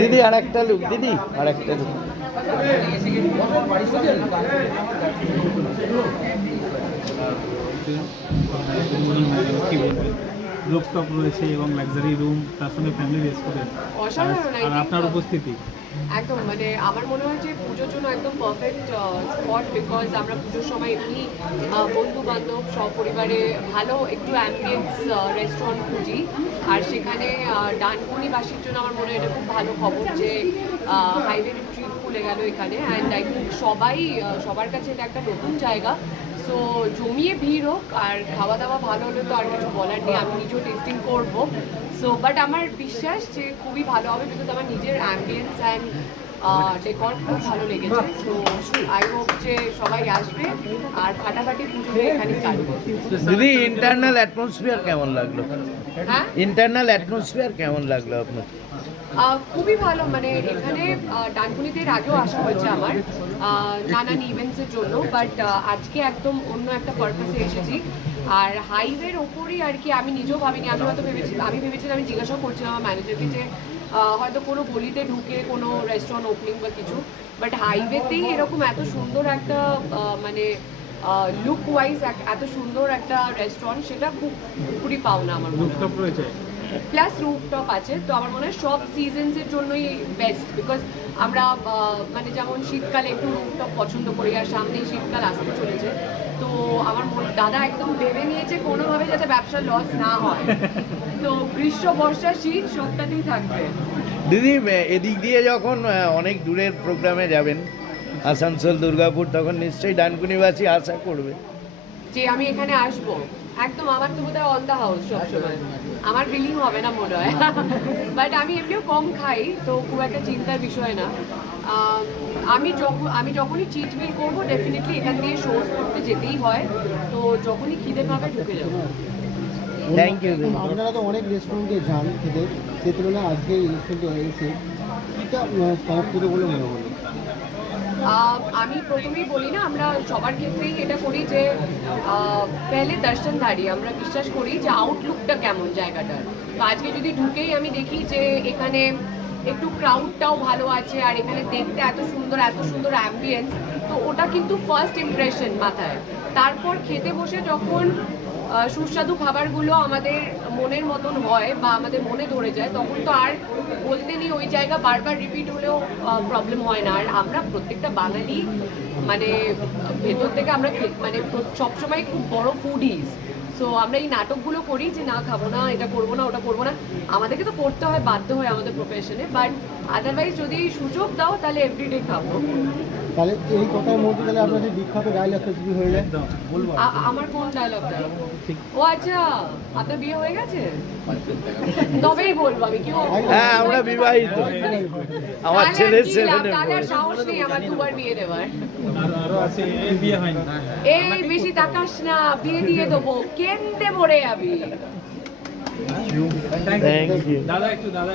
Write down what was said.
দিদি আর একটা লুক দিদি আর একটা লুক কি বলবেন রুফটপ রয়েছে এবং লাক্সারি রুম তার সঙ্গে ফ্যামিলি রেস্টুরেন্ট করে। আর আপনার উপস্থিতি? একদম মানে আমার মনে হয় যে পুজোর জন্য একদম পারফেক্ট স্পট বিকজ আমরা পুজোর সময় এমনি বন্ধু বান্ধব সপরিবারে ভালো একটু অ্যাম্বিয়েন্স রেস্টুরেন্ট খুঁজি। আর সেখানে ডানকুনিবাসীর জন্য আমার মনে হয় এটা খুব ভালো খবর যে হাইওয়ে ট্রিপ খুলে গেল এখানে অ্যান্ড আই থিঙ্ক সবাই সবার কাছে এটা একটা নতুন জায়গা। সো জমিয়ে ভিড় হোক আর খাওয়া দাওয়া ভালো হলে তো আর কিছু বলার নেই আমি নিজেও টেস্টিং করব। সো বাট আমার বিশ্বাস যে খুবই ভালো হবে বিকজ আমার নিজের অ্যাম্বিয়েন্স অ্যান্ড ডেকর খুব ভালো লেগেছে। সো আই হোপ যে সবাই আসবে আর ফাটাফাটি পুজো এখানে কাটবে। দিদি ইন্টারনাল অ্যাটমসফিয়ার কেমন লাগল? হ্যাঁ? ইন্টারনাল অ্যাটমসফিয়ার কেমন লাগল আপনার? খুবই ভালো মানে এখানে ডানকুনিতে আগেও আসা হয়েছে আমার নানান ইভেন্টসের জন্য বাট আজকে একদম অন্য একটা পারপাসে এসেছি। আর হাইওয়ের ওপরই আর কি আমি নিজেও ভাবিনি, আমি হয়তো ভেবেছি, আমি ভেবেছিলাম, আমি জিজ্ঞাসা করছিলাম আমার ম্যানেজারকে যে হয়তো কোনো গলিতে ঢুকে কোনো রেস্টুরেন্ট ওপেনিং বা কিছু বাট হাইওয়েতেই এরকম এত সুন্দর একটা মানে লুক ওয়াইজ এত সুন্দর একটা রেস্টুরেন্ট সেটা খুব খুবই পাওনা আমার মনে হয়। প্লাস রুফটপ আছে তো আমার মনে হয় সব সিজনসের জন্যই বেস্ট বিকজ আমরা মানে যেমন শীতকালে একটু রুফটপ পছন্দ করি আর সামনেই শীতকাল আসতে চলেছে তো আমার মনে দাদা একদম ভেবে নিয়েছে কোনোভাবে যাতে ব্যবসা লস না হয়। তো গ্রীষ্ম বর্ষা শীত সবটাতেই থাকবে। দিদি এদিক দিয়ে যখন অনেক দূরের প্রোগ্রামে যাবেন আসানসোল দুর্গাপুর তখন নিশ্চয়ই ডানকুনিবাসী আশা করবে। যে আমি এখানে আসব। একদম আমার তো বোধহয় অন দ্য হাউস সবসময়। আমার বিলিং হবে না মনে হয়। বাট আমি এমনিও কম খাই তো খুব একটা চিন্তার বিষয় না। আমি যখন আমি যখনই চিট মিল করব ডেফিনেটলি এখান দিয়ে শোজ করতে যেতেই হয়। তো যখনই খিদে পাবে ঢুকে যাব। থ্যাংক ইউ দিদি আপনারা তো অনেক রেস্টুরেন্টে যান খেতে। সে তুলনায় আজকে এই রেস্টুরেন্টে এসে কীটা খারাপ করে বলে মনে হলো আমি প্রথমেই বলি না, আমরা সবার ক্ষেত্রেই এটা করি যে পেলে দর্শনধারী আমরা বিশ্বাস করি যে আউটলুকটা কেমন জায়গাটার। তো আজকে যদি ঢুকেই আমি দেখি যে এখানে একটু ক্রাউডটাও ভালো আছে আর এখানে দেখতে এত সুন্দর এত সুন্দর অ্যাম্বিয়েন্স তো ওটা কিন্তু ফার্স্ট ইমপ্রেশন মাথায়। তারপর খেতে বসে যখন সুস্বাদু খাবারগুলো আমাদের মনের মতন হয় বা আমাদের মনে ধরে যায়, তখন তো আর বলতে নেই, ওই জায়গা বারবার রিপিট হলেও প্রবলেম হয় না। আর আমরা প্রত্যেকটা বাঙালি মানে ভেতর থেকে আমরা মানে সবসময় খুব বড় ফুডিজ সো আমরা এই নাটকগুলো করি যে, না, খাব না, এটা করব না, ওটা করব না। আমাদেরকে তো করতে হয়, বাধ্য হয় আমাদের প্রফেশনে বাট আদারওয়াইজ যদি সুযোগ দাও, তাহলে এভরিডে খাব। তাহলে এই কথার মধ্যে তাহলে আপনার যে বিখ্যাত ডায়লগটা যদি হয়ে যায়। বলব আমার কোন ডায়লগটা ও আচ্ছা আপনার বিয়ে হয়ে গেছে? তবেই বলব আমি কেউ হ্যাঁ আমরা বিবাহিত। আমার ছেলে আর সাহস নেই আমার দুবার বিয়ে দেওয়ার। আরও আরও আছে এই বেশি তাকাস না বিয়ে দিয়ে দেবো। কেন্দে মরে যাবি থ্যাংক থ্যাংক ইউ দাদা একটু দাদা